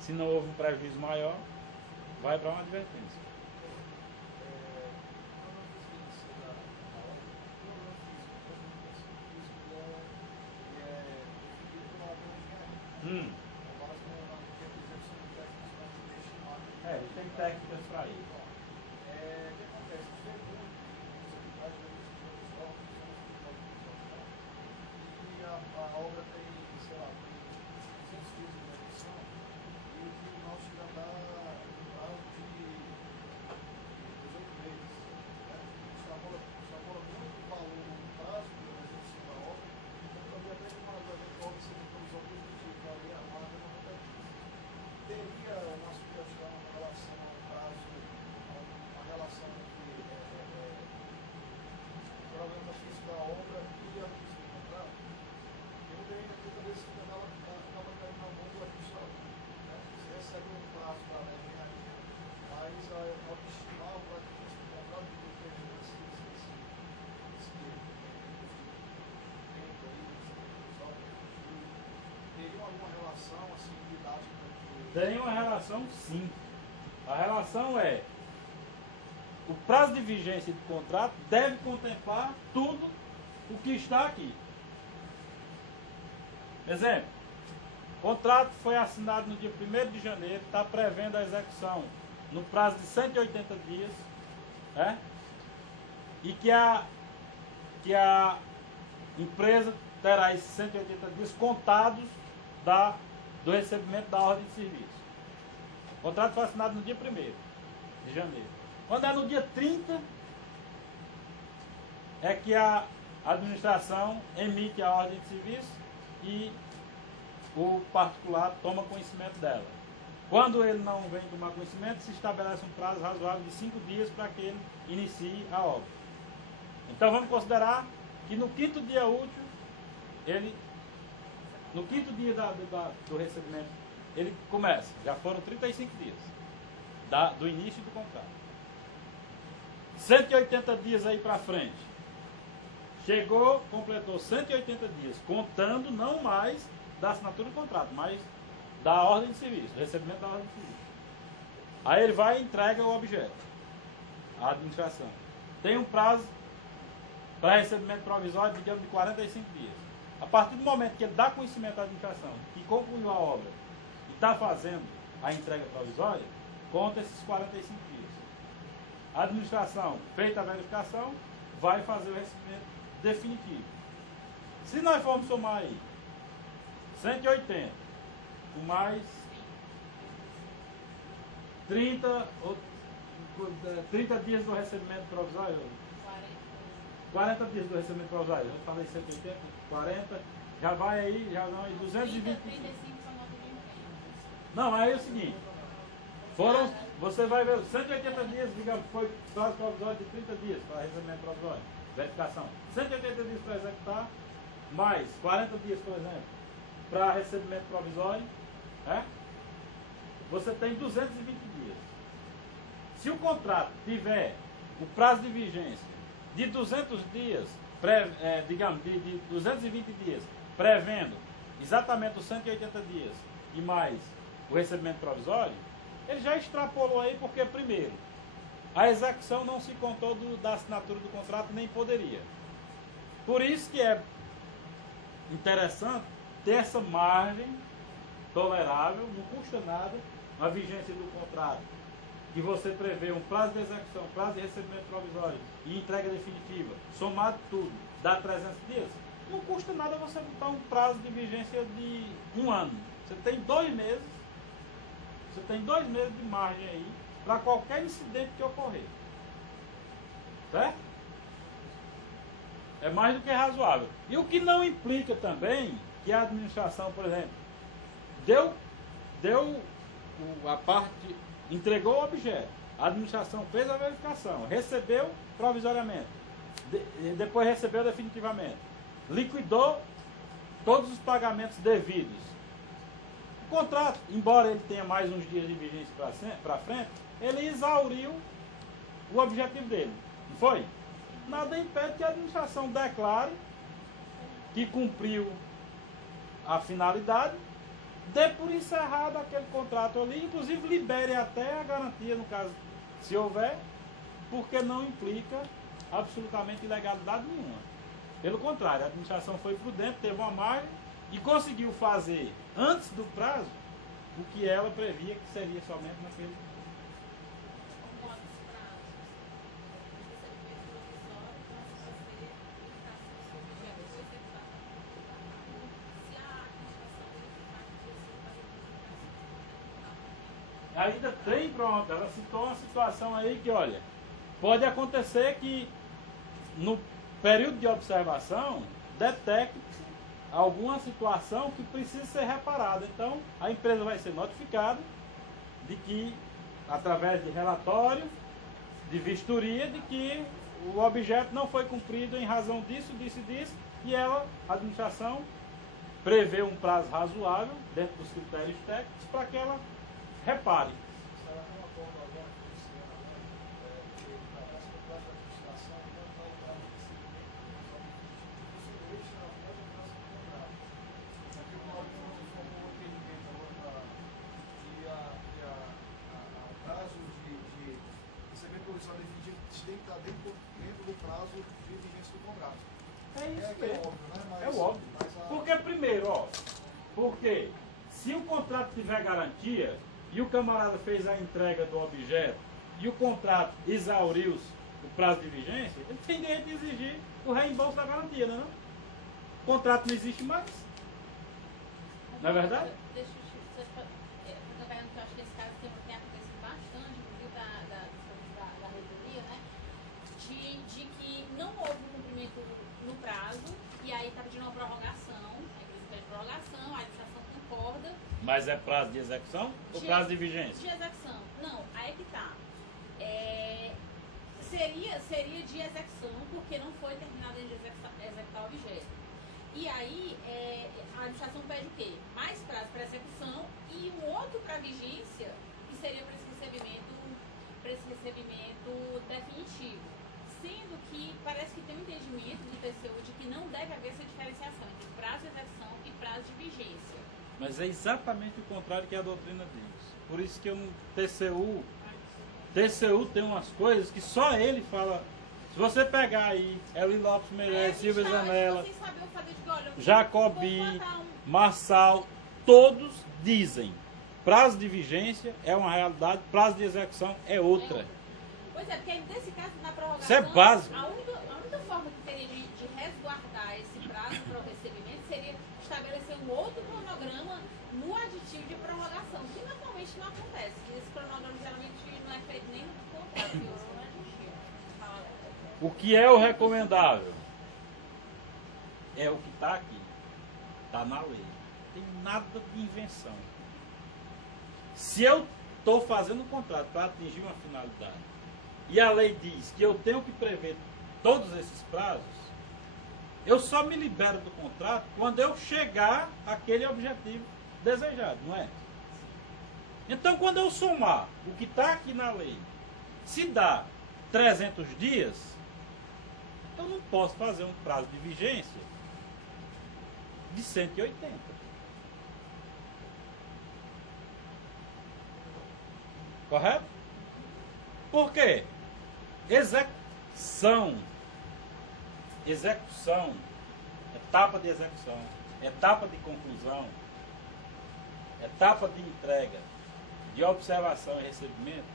Se não houve um prejuízo maior, vai para uma advertência. Ele tem técnicas para isso. O que acontece? E a obra tem, sei lá, 600 dias de execução e o nosso já dá um prazo de 18 meses. Extrapola muito o valor no prazo da execução da obra, então também até de uma obra seja provisão definitiva ali, a marca não acontece. Teria uma sugestão em relação ao prazo, a relação entre o problema físico da obra e a física do contrato? Eu tenho aqui também se acaba caindo na mão do administrador. Você recebe um prazo da engenharia, mas a opcional para que esse contrato de proteger esse tempo aí, teria alguma relação assim, didática? Tem uma relação, sim. A relação é, o prazo de vigência do contrato deve contemplar tudo o que está aqui. Exemplo, o contrato foi assinado no dia 1º de janeiro, está prevendo a execução no prazo de 180 dias, né? E que a empresa terá esses 180 dias contados do recebimento da ordem de serviço. O contrato foi assinado no dia 1º de janeiro. Quando é no dia 30, é que a administração emite a ordem de serviço e o particular toma conhecimento dela. Quando ele não vem tomar conhecimento, se estabelece um prazo razoável de 5 dias para que ele inicie a obra. Então vamos considerar que no 5º dia útil, no 5º dia do recebimento, ele começa. Já foram 35 dias do início do contrato. 180 dias aí para frente. Chegou, completou 180 dias, contando não mais da assinatura do contrato, mas da ordem de serviço, do recebimento da ordem de serviço. Aí ele vai e entrega o objeto à administração. Tem um prazo para recebimento provisório, digamos, de 45 dias. A partir do momento que ele dá conhecimento à administração, que concluiu a obra e está fazendo a entrega provisória, conta esses 45 dias. A administração, feita a verificação, vai fazer o recebimento definitivo. Se nós formos somar aí 180 com mais 30 dias do recebimento provisório, 40 dias do recebimento provisório, eu falei 180, 40, já vai aí, já não, 220. 35 são nota de emprego. Não, aí é o seguinte, você vai ver 180 dias, digamos, foi prazo provisório de 30 dias para recebimento provisório, verificação. 180 dias para executar, mais 40 dias, por exemplo, para recebimento provisório, você tem 220 dias. Se o contrato tiver o prazo de vigência de 200 dias, digamos, de 220 dias, prevendo exatamente os 180 dias e mais o recebimento provisório, ele já extrapolou aí porque, primeiro, a execução não se contou da assinatura do contrato, nem poderia. Por isso que é interessante ter essa margem tolerável, não custa nada, a vigência do contrato, que você prevê um prazo de execução, prazo de recebimento provisório e entrega definitiva, somado tudo, dá 300 dias, não custa nada você botar um prazo de vigência de 1 ano. Você tem 2 meses, de margem aí, para qualquer incidente que ocorrer. Certo? É mais do que razoável. E o que não implica também que a administração, por exemplo, a parte, entregou o objeto, a administração fez a verificação, recebeu provisoriamente, depois recebeu definitivamente, liquidou todos os pagamentos devidos. O contrato, embora ele tenha mais uns dias de vigência para frente, ele exauriu o objetivo dele, não foi? Nada impede que a administração declare que cumpriu a finalidade, dê por encerrado aquele contrato ali, inclusive libere até a garantia, no caso, se houver, porque não implica absolutamente ilegalidade nenhuma. Pelo contrário, a administração foi prudente, teve uma margem e conseguiu fazer, antes do prazo, o que ela previa que seria somente naquele. Como os prazos, Ainda tem, pronto, ela citou uma situação aí que, olha, pode acontecer que no período de observação detecte alguma situação que precisa ser reparada. Então, a empresa vai ser notificada de que, através de relatório, de vistoria, de que o objeto não foi cumprido em razão disso, disso e disso, e ela, a administração, prevê um prazo razoável, dentro dos critérios técnicos, para que ela repare. Será que uma forma agora que funciona, que essa prazo da administração não vai dar um recebimento só de na do contrato. Aqui uma hora que nós formamos um requerimento agora a prazo de recebimento provisório definitivo tem que estar dentro do prazo de vigência do contrato. É isso que é mesmo. óbvio, né? Mas, É óbvio. Porque primeiro, porque se o contrato tiver garantia e o camarada fez a entrega do objeto e o contrato exauriu o prazo de vigência, ele tem direito de exigir o reembolso da garantia, não é? O contrato não existe mais. Não é verdade? Deixa eu perguntar, que eu acho que esse caso tem acontecido bastante, inclusive da reitoria, né? De que não houve cumprimento no prazo e aí está pedindo uma prorrogação, a empresa pede prorrogação, a administração concorda. Mas é prazo de execução ou prazo de vigência? De execução. Não, aí é que tá. Seria de execução, porque não foi terminado de executar o objeto. E aí, a administração pede o quê? Mais prazo para execução e um outro para vigência, que seria para esse recebimento definitivo. Sendo que parece que tem um entendimento do TCU de que não deve haver essa diferenciação entre prazo de execução e prazo de vigência. Mas é exatamente o contrário que a doutrina diz. Por isso que TCU tem umas coisas que só ele fala Se você pegar aí, Eli Lopes Meirelles, Silvia Zanella, Sem saber o fazer de olha, Jacobi, vou botar Marçal, todos dizem. Prazo de vigência é uma realidade, prazo de execução é outra. Pois é, porque nesse caso, na prorrogação, Isso é básico. a única forma que teria de resguardar esse prazo para o recebimento seria estabelecer um outro cronograma no aditivo de prorrogação, que normalmente não acontece. Esse cronograma geralmente não é feito nem no contrato, não é justiça. O que é o recomendável? É o que está aqui. Está na lei. Não tem nada de invenção. Se eu estou fazendo um contrato para atingir uma finalidade e a lei diz que eu tenho que prever todos esses prazos, eu só me libero do contrato quando eu chegar àquele objetivo desejado, não é? Então, quando eu somar o que está aqui na lei, se dá 300 dias, eu não posso fazer um prazo de vigência de 180. Correto? Por quê? Execução, etapa de execução, etapa de conclusão, etapa de entrega, de observação e recebimento,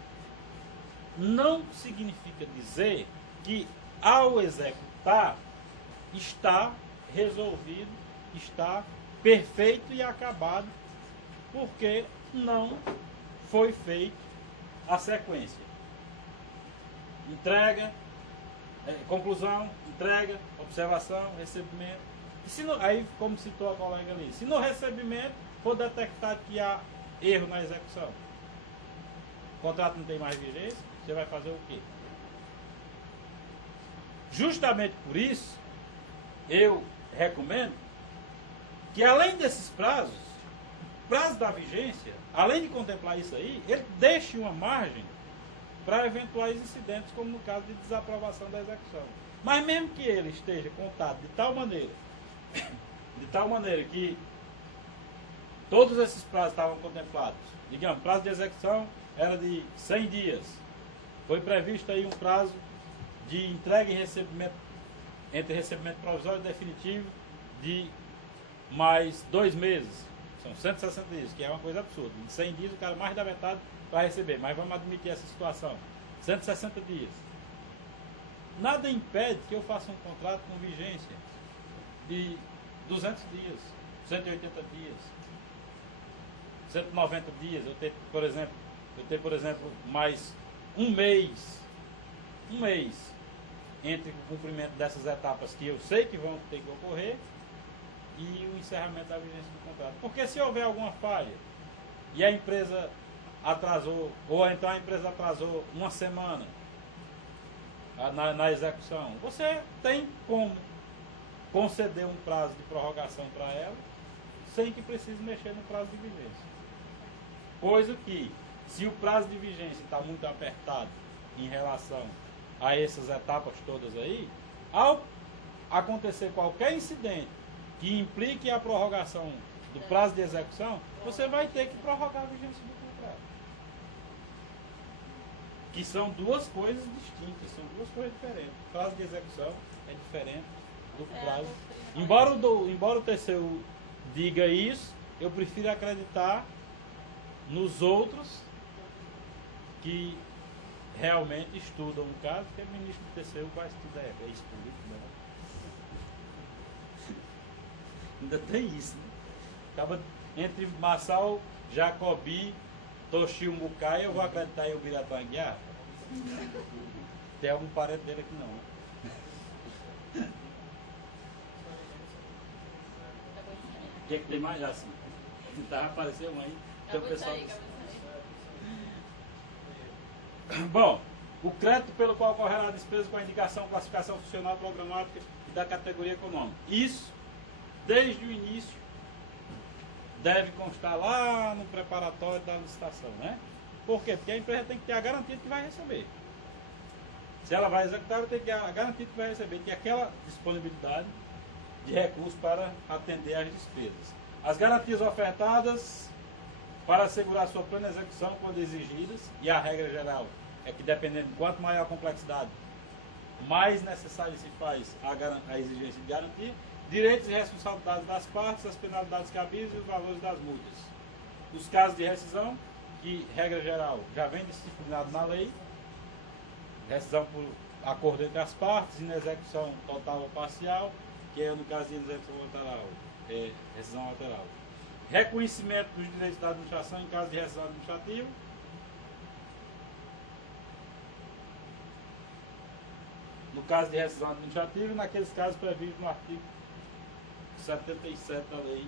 não significa dizer que ao executar está resolvido, está perfeito e acabado, porque não foi feito a sequência. Entrega, conclusão, entrega, observação, recebimento. E se no, aí, como citou a colega ali, se no recebimento for detectado que há erro na execução, o contrato não tem mais vigência, você vai fazer o quê? Justamente por isso, eu recomendo que além desses prazos, prazo da vigência, além de contemplar isso aí, ele deixe uma margem para eventuais incidentes, como no caso de desaprovação da execução. Mas mesmo que ele esteja contado de tal maneira que todos esses prazos estavam contemplados, digamos, prazo de execução era de 100 dias, foi previsto aí um prazo de entrega e recebimento, entre recebimento provisório e definitivo, de mais 2 meses. São 160 dias, que é uma coisa absurda. Em 100 dias o cara mais da metade vai receber, mas vamos admitir essa situação. 160 dias. Nada impede que eu faça um contrato com vigência de 200 dias, 180 dias, 190 dias. Eu ter, por exemplo, mais um mês entre o cumprimento dessas etapas que eu sei que vão ter que ocorrer e o encerramento da vigência do contrato. Porque se houver alguma falha e a empresa atrasou, ou então a empresa atrasou uma semana na execução, você tem como conceder um prazo de prorrogação para ela sem que precise mexer no prazo de vigência. Coisa que, se o prazo de vigência está muito apertado em relação a essas etapas todas aí, ao acontecer qualquer incidente que implique a prorrogação do prazo de execução, você vai ter que prorrogar a vigência do contrato. Que são duas coisas distintas, são duas coisas diferentes. O prazo de execução é diferente do prazo. Embora o TCU diga isso, eu prefiro acreditar nos outros que realmente estudam o caso, porque o ministro do TCU vai estudar, é isso político, né? Ainda tem isso, né? Acaba entre Marçal, Jacobi, Toshio Mukai, eu vou acreditar em Ubiratan Aguiar? Tem algum parente dele aqui não, né? O que tem mais assim? Tá, apareceu um aí. Tem o pessoal. Bom, o crédito pelo qual ocorrerá a despesa com a indicação, classificação funcional, programática e da categoria econômica. Isso, desde o início, deve constar lá no preparatório da licitação, né? Por quê? Porque a empresa tem que ter a garantia de que vai receber. Se ela vai executar, ela tem que ter a garantia de que vai receber, tem aquela disponibilidade de recursos para atender às despesas. As garantias ofertadas para assegurar sua plena execução quando exigidas, e a regra geral é que dependendo de quanto maior a complexidade, mais necessário se faz a exigência de garantia, direitos e responsabilidades das partes, as penalidades cabíveis e os valores das multas. Os casos de rescisão, que, regra geral, já vem disciplinado na lei, rescisão por acordo entre as partes, inexecução total ou parcial, que é no caso de inexecução lateral, rescisão lateral. Reconhecimento dos direitos da administração em caso de rescisão administrativa. No caso de rescisão administrativa, naqueles casos previstos no artigo 77 da lei.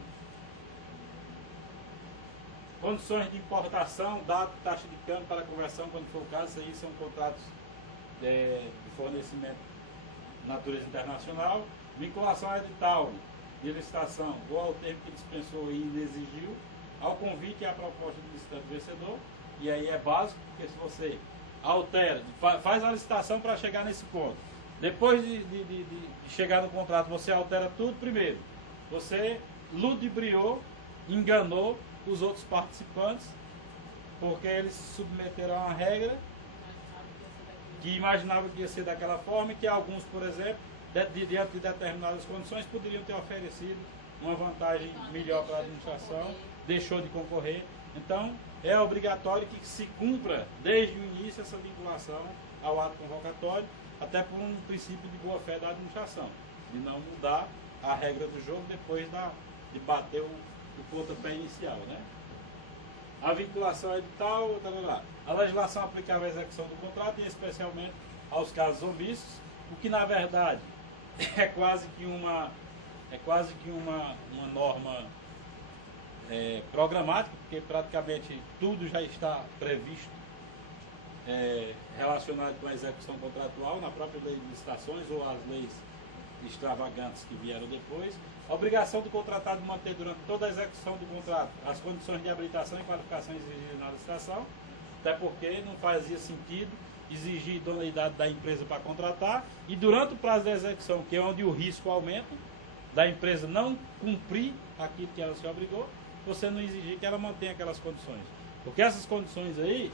Condições de importação, dado, taxa de câmbio para conversão, quando for o caso, isso aí são contratos de fornecimento de natureza internacional. Vinculação a edital de licitação ou ao termo que dispensou e inexigiu, ao convite e à proposta do licitante vencedor. E aí é básico, porque se você altera, faz a licitação para chegar nesse ponto. Depois de chegar no contrato, você altera tudo primeiro. Você ludibriou, enganou os outros participantes, porque eles se submeteram a uma regra que imaginavam que ia ser daquela forma, e que alguns, por exemplo, diante de determinadas condições, poderiam ter oferecido uma vantagem melhor para a administração, deixou de concorrer. Então, é obrigatório que se cumpra desde o início essa vinculação ao ato convocatório, até por um princípio de boa-fé da administração, de não mudar a regra do jogo depois de bater o pontapé inicial, né? A vinculação edital, a legislação aplicável à execução do contrato, e especialmente aos casos omissos, o que na verdade é quase que uma norma programática, porque praticamente tudo já está previsto relacionado com a execução contratual na própria lei de licitações ou as leis extravagantes que vieram depois. A obrigação do contratado de manter durante toda a execução do contrato as condições de habilitação e qualificação exigidas na licitação, até porque não fazia sentido exigir idoneidade da empresa para contratar, e durante o prazo da execução, que é onde o risco aumenta, da empresa não cumprir aquilo que ela se obrigou, você não exigir que ela mantenha aquelas condições. Porque essas condições aí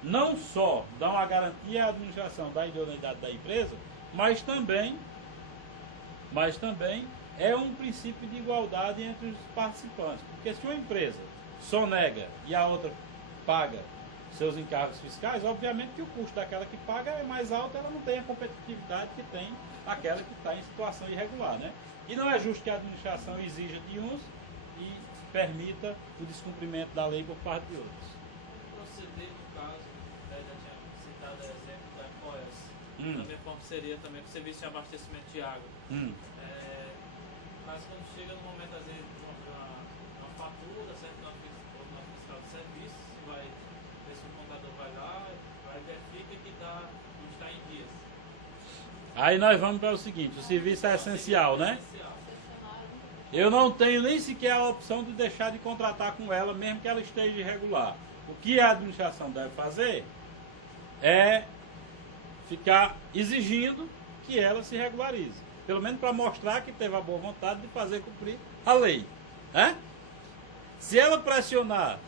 não só dão a garantia à administração da idoneidade da empresa, mas também é um princípio de igualdade entre os participantes. Porque se uma empresa sonega e a outra paga seus encargos fiscais, obviamente que o custo daquela que paga é mais alto, ela não tem a competitividade que tem aquela que está em situação irregular, né? E não é justo que a administração exija de uns e permita o descumprimento da lei por parte de outros. Proceder, no caso, já tinha citado o exemplo da Coes, da mesma forma seria também o serviço de abastecimento de água. Mas quando chega no momento, às vezes, de uma fatura, certo? Na fiscal de serviço, se o contador vai lá, verifica que não está em dias. Aí nós vamos para o seguinte, o serviço é essencial, né? Eu não tenho nem sequer a opção de deixar de contratar com ela, mesmo que ela esteja irregular. O que a administração deve fazer é ficar exigindo que ela se regularize. Pelo menos para mostrar que teve a boa vontade de fazer cumprir a lei, né? Se ela pressionar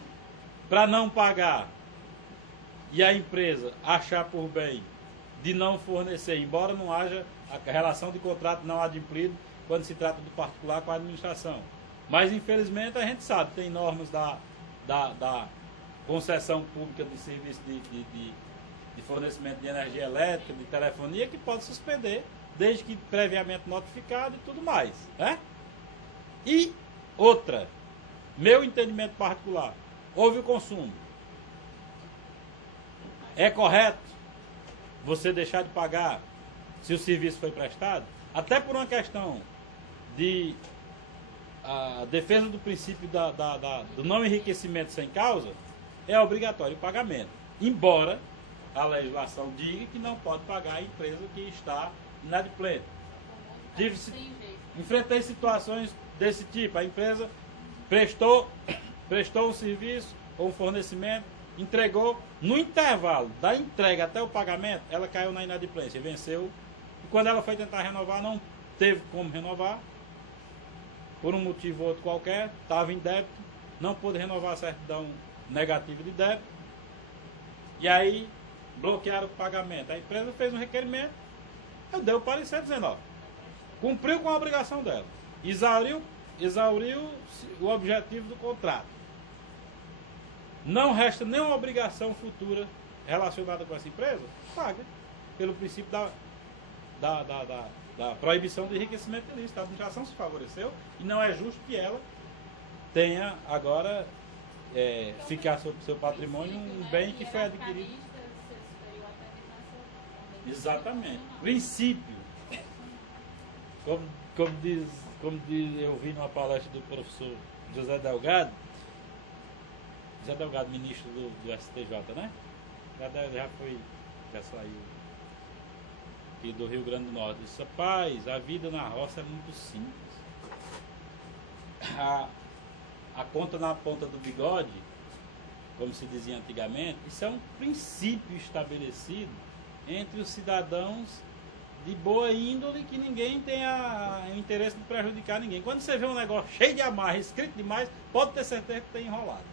para não pagar e a empresa achar por bem de não fornecer, embora não haja a relação de contrato não adimplido quando se trata do particular com a administração. Mas infelizmente a gente sabe, tem normas da concessão pública de serviço de fornecimento de energia elétrica, de telefonia, que pode suspender, desde que previamente notificado e tudo mais, né? E outra, meu entendimento particular, houve o consumo. É correto você deixar de pagar se o serviço foi prestado? Até por uma questão de defesa do princípio do não enriquecimento sem causa, é obrigatório o pagamento. Embora a legislação diga que não pode pagar a empresa que está inadimplente. Enfrentei situações desse tipo. A empresa prestou um serviço ou um fornecimento, entregou, no intervalo da entrega até o pagamento, ela caiu na inadimplência, venceu. E quando ela foi tentar renovar, não teve como renovar, por um motivo ou outro qualquer, estava em débito, não pôde renovar a certidão negativa de débito, e aí bloquearam o pagamento. A empresa fez um requerimento Eu dei o parecer dizendo, ó, cumpriu com a obrigação dela, exauriu o objetivo do contrato. Não resta nenhuma obrigação futura relacionada com essa empresa, paga. Pelo princípio da proibição do enriquecimento ilícito. A administração se favoreceu e não é justo que ela tenha agora ficar sobre o seu patrimônio um bem que foi adquirido. Exatamente. Princípio. Como diz, eu vi numa palestra do professor José Delgado, ministro do STJ, né? Já saiu aqui do Rio Grande do Norte. Disse, rapaz, a vida na roça é muito simples. A conta na ponta do bigode, como se dizia antigamente, isso é um princípio estabelecido entre os cidadãos de boa índole, que ninguém tenha o interesse de prejudicar ninguém. Quando você vê um negócio cheio de amarra, escrito demais, pode ter certeza que tem enrolado.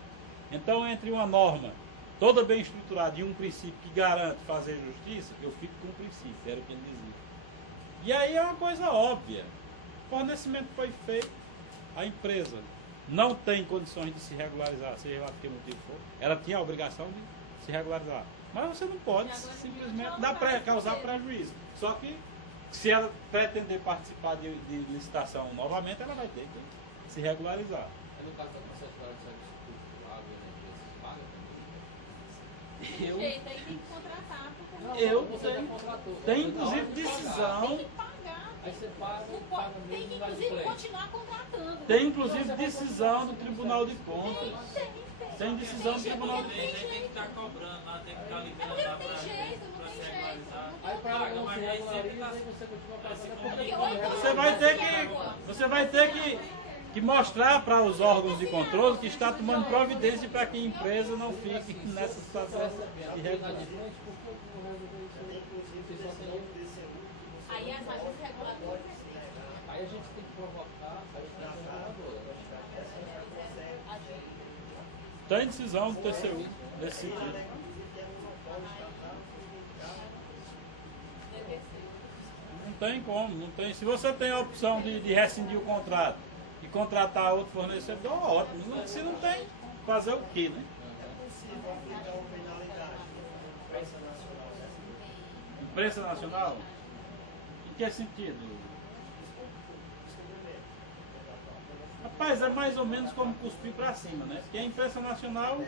Então, entre uma norma toda bem estruturada e um princípio que garante fazer justiça, eu fico com o princípio, era o que ele dizia. E aí é uma coisa óbvia. O fornecimento foi feito, a empresa não tem condições de se regularizar, seja lá por que motivo for, ela tinha a obrigação de se regularizar. Mas você não pode simplesmente causar prejuízo. Só que, se ela pretender participar de licitação novamente, ela vai ter que se regularizar. No caso da processo de serviço público, a energia se paga também? O jeito aí tem que contratar. Tem inclusive decisão. Tem que pagar. Aí você paga tem que inclusive continuar contratando. Tem inclusive decisão do Tribunal de Contas. Tem decisão do Tribunal de Tem que estar cobrando, lá tem que estar ligando Porque lá não tem jeito, não para tem se jeito. regularizar. Aí para Paga, não mas se aí sempre regulariza, tá- aí você continua pagando. Você vai ter que mostrar para os órgãos de controle que está tomando providência para que a empresa não fique nessa situação irregular. Aí as agências reguladoras. Aí a gente tem que provocar a reguladora. Tem decisão do TCU nesse sentido. Não tem como, não tem. Se você tem a opção de rescindir o contrato e contratar outro fornecedor, ótimo. Se não tem, fazer o quê, né? É possível aplicar uma penalidade na imprensa nacional, né? Imprensa nacional? Em que sentido? Rapaz, é mais ou menos como cuspir para cima, né? Porque a imprensa nacional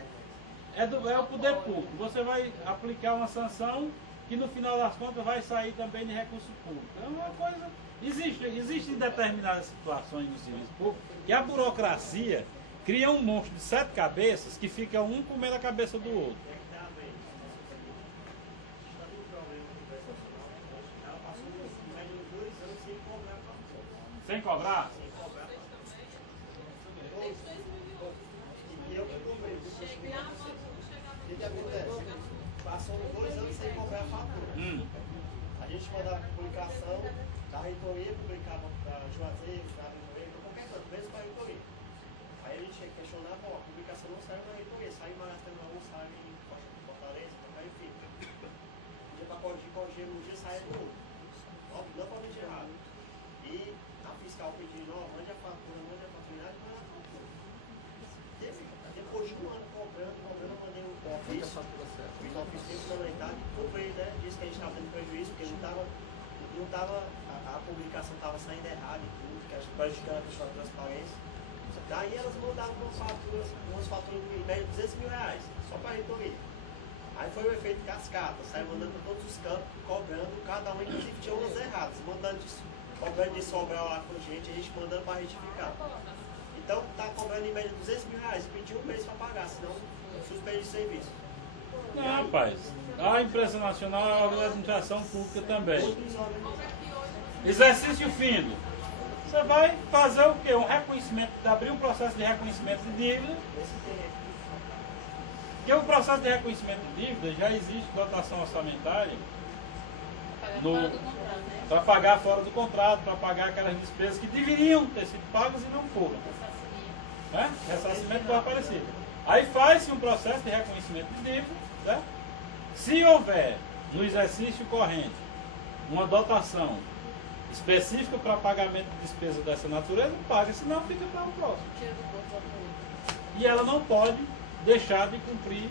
é o poder público. Você vai aplicar uma sanção que no final das contas vai sair também de recurso público. É uma coisa. Existem determinadas situações no serviço público que a burocracia cria um monstro de 7 cabeças que fica um comendo a cabeça do outro. Sem cobrar? E eu que comprei. O que acontece? Passou 2 anos sem cobrar a fatura. A gente mandava a publicação da reitoria, publicava da Juazeiro, da reitoria, qualquer coisa, mesmo para a reitoria. Aí a gente tinha que questionar, bom, a publicação não saiu da reitoria, saiu em Maracanã, não saiu em Fortaleza, enfim. Um dia para corrigir, um dia saiu do outro. Não pode de errado. E a fiscal pedindo, mande a fatura, não mande a fatura. Depois de um ano cobrando, eu mandei um ofício. Fiz um ofício de fundamental, comprei, né? Disse que a gente estava tendo prejuízo, porque a publicação estava saindo errada e tudo, que a gente prejudicando a questão da transparência. Daí elas mandavam umas faturas de média de 200 mil reais, só para a reitoria. Aí foi o efeito cascata, saiu mandando para todos os campos, cobrando, cada um inclusive tinha umas erradas, cobrando de Sobral lá com a gente mandando para retificar. Então está cobrando em média 200 mil reais, pediu um mês para pagar, senão suspende o serviço. Não, rapaz. A imprensa nacional é uma administração pública também. Exercício fino. Você vai fazer o quê? Um reconhecimento, abrir um processo de reconhecimento de dívida. Porque o processo de reconhecimento de dívida já existe dotação orçamentária para pagar fora do contrato, para pagar aquelas despesas que deveriam ter sido pagas e não foram. Né? Ressarcimento foi aparecido. Aí faz-se um processo de reconhecimento de dívida. Né? Se houver no exercício corrente uma dotação específica para pagamento de despesa dessa natureza, paga, senão fica para o próximo. E ela não pode deixar de cumprir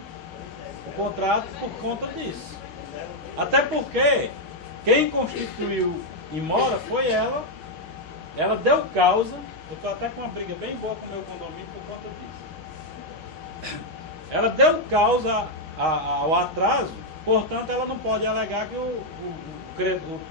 o contrato por conta disso. Até porque quem constituiu Imora foi ela. Ela deu causa. Eu estou até com uma briga bem boa com o meu condomínio por conta disso. Ela deu causa ao atraso, portanto ela não pode alegar que o